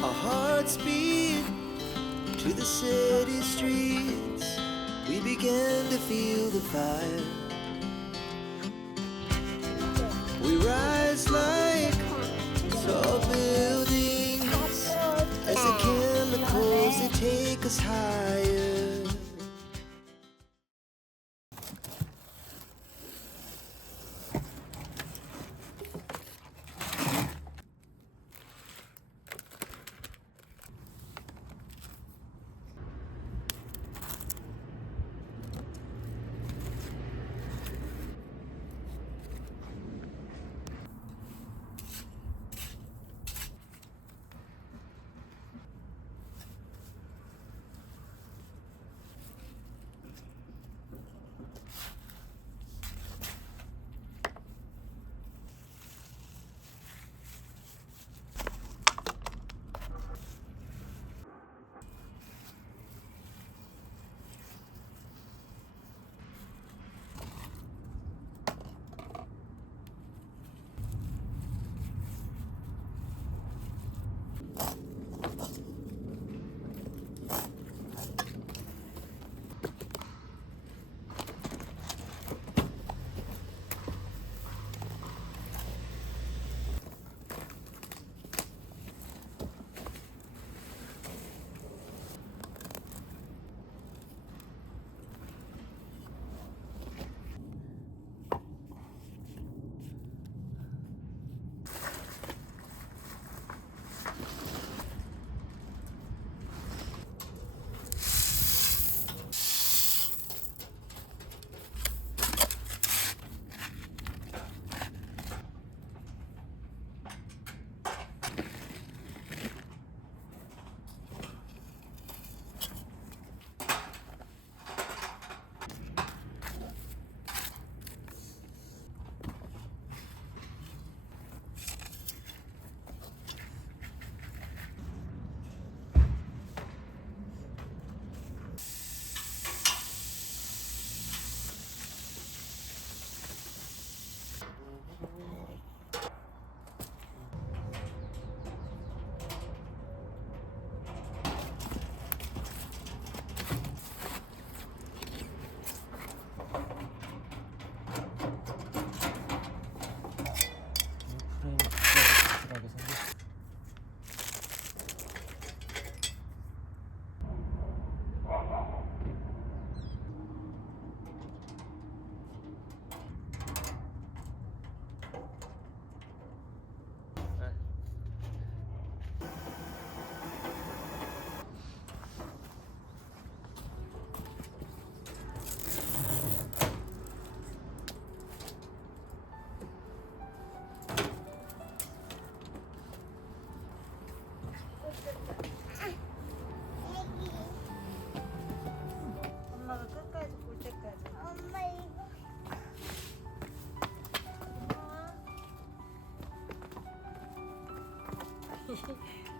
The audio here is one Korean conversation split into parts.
Our hearts beat to the city streets. We began to feel the fire. We rise like tall buildings as the chemicals they take us higher.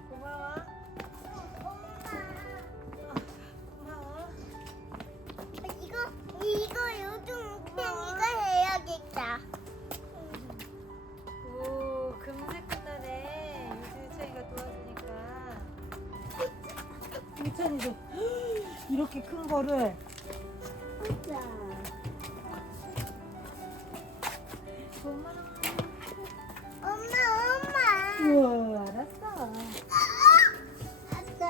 고마워. 고마워. 이거 요즘 팽이가 해야겠다. 오, 금세 끝나네. 유찬이가 도와주니까. 유찬이도 이렇게 큰 거를. 고마워. 엄마. 우와, 알았어. 아싸.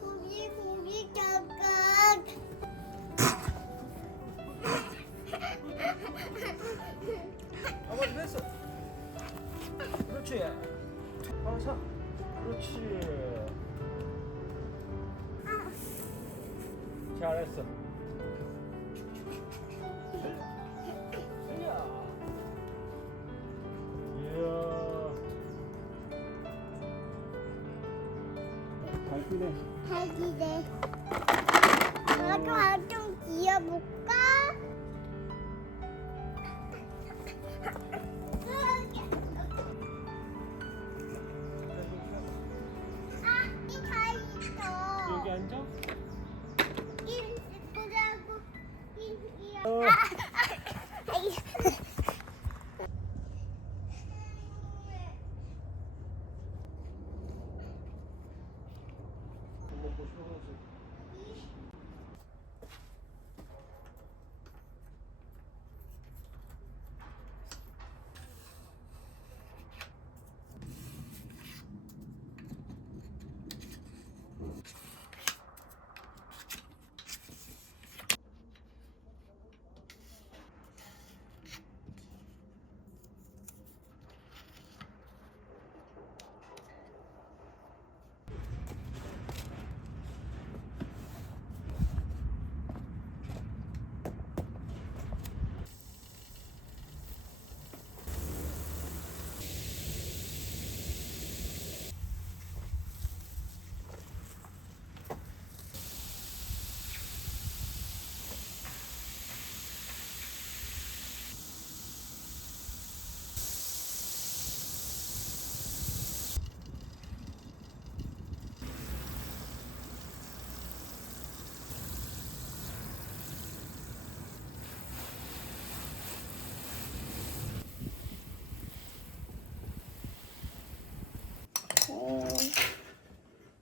고기 잠깐. 아버지 됐어. 그렇지. 자. 그렇지. 잘했어. 달기네. 나도 좀 기어볼까? 이 다 있어. 여기 앉아. 보자고.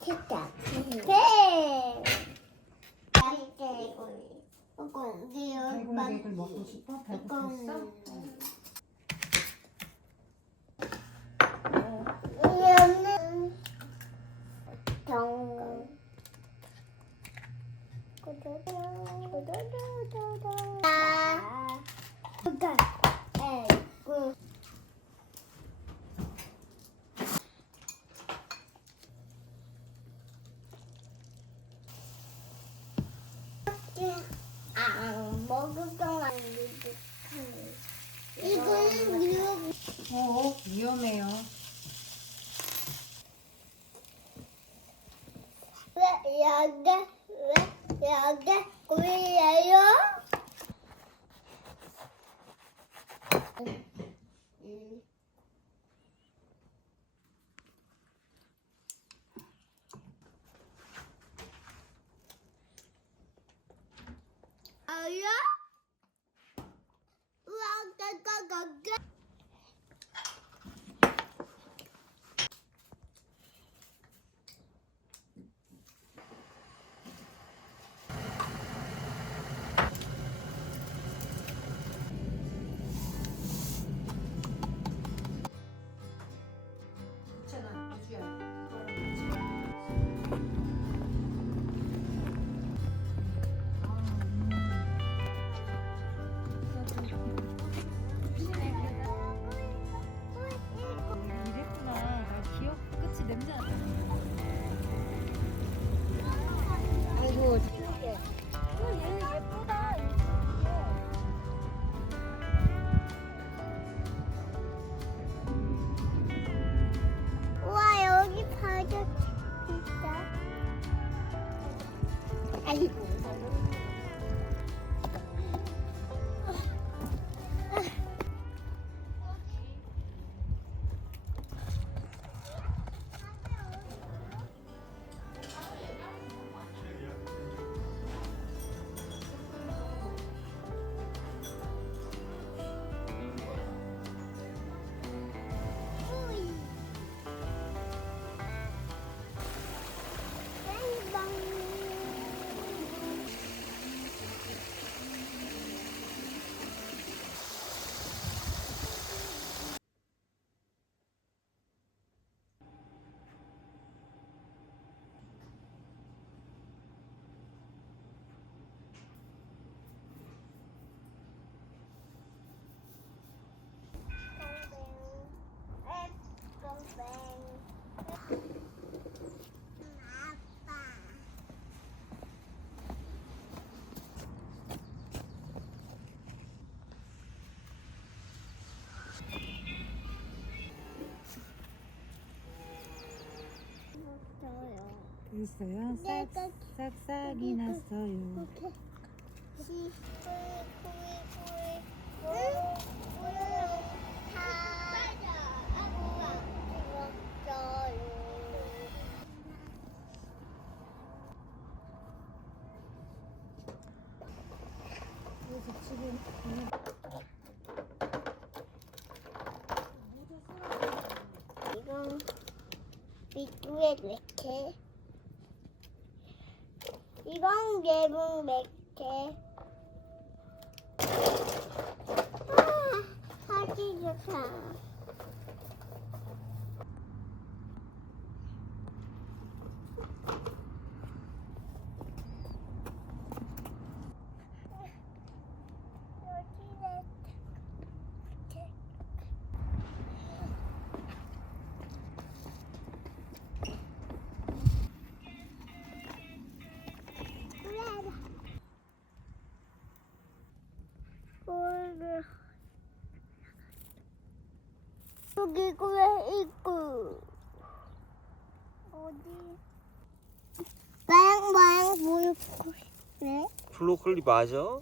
됐다. 네. 달고나를 먹고 싶어? 배고팠어? 안 먹을 동안 이거는 위험. 위험해요. 왜 여기 꿀이에요? 아야? 우와, 괜찮아, 유주야. 이랬구나. 나 기억 끝이 냄새 났다. 아이고, 얘 예쁘다. 우와, 여기 바닥 있다. 아이고. 됐어요. 싹싹이 났어요. 그래서 지금 이건 밑에 이렇게 이건 예분 몇 개? 사진 좋다. 여기 왜 있고 어디? 왕왕 물고 네? 브로콜리 맞아?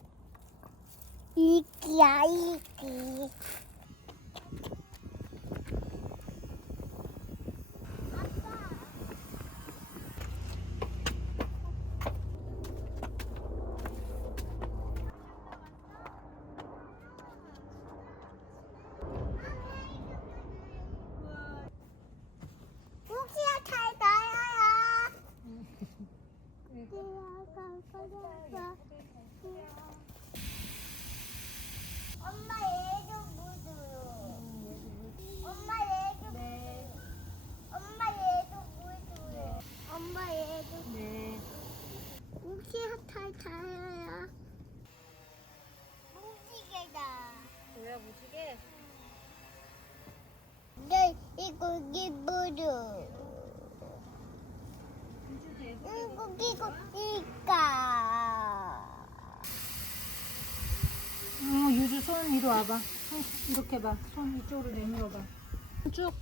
이끼야 이끼. 우기야 잘 나야야. 엄마 얘도 물 줘요. 엄마 얘도 엄마 얘도 물 줘요. 엄마 얘도 네. 우기야 잘 자요. 무지개다. 뭐야 무지개? 네 이거 기부르. 이거 이까. 유주 손 위로 와봐. 손 이렇게 봐. 손 이쪽으로 내밀어봐. 쭉.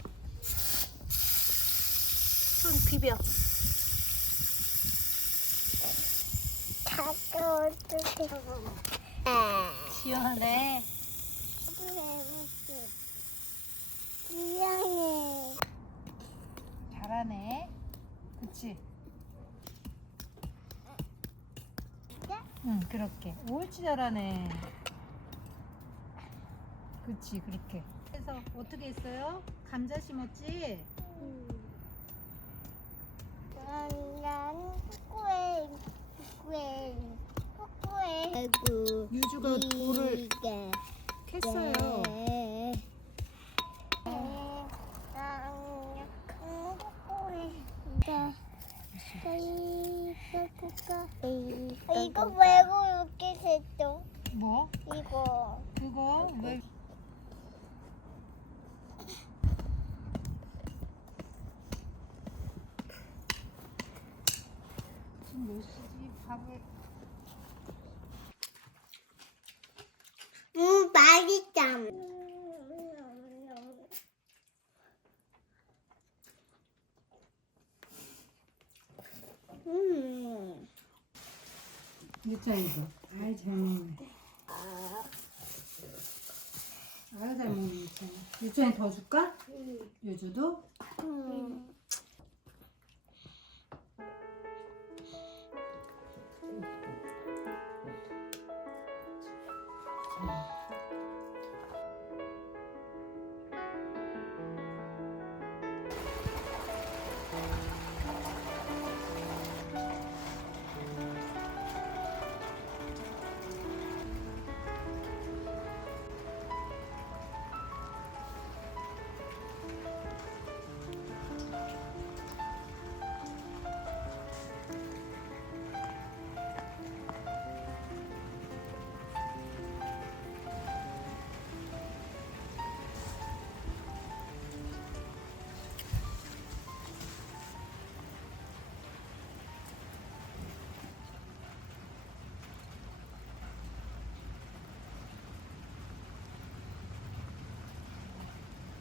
손 비벼. 자꾸 어떻게? 시원하네. 미안해. 잘하네. 그치? 응, 그렇게. 옳지, 잘하네. 그치, 그렇게. 그래서 어떻게 했어요? 감자 심었지? 난 꾸꾸에 아이고 유주가 돌을 이게 캤어요. 이거 왜고 이렇게 됐어? 뭐? 이거 그거 왜? 지금 몇 시지? 밥을 맛있다. 유찬이도. 아이 잘 먹네. 아유 잘 먹네 유찬이. 유찬이 더 줄까? 유주도?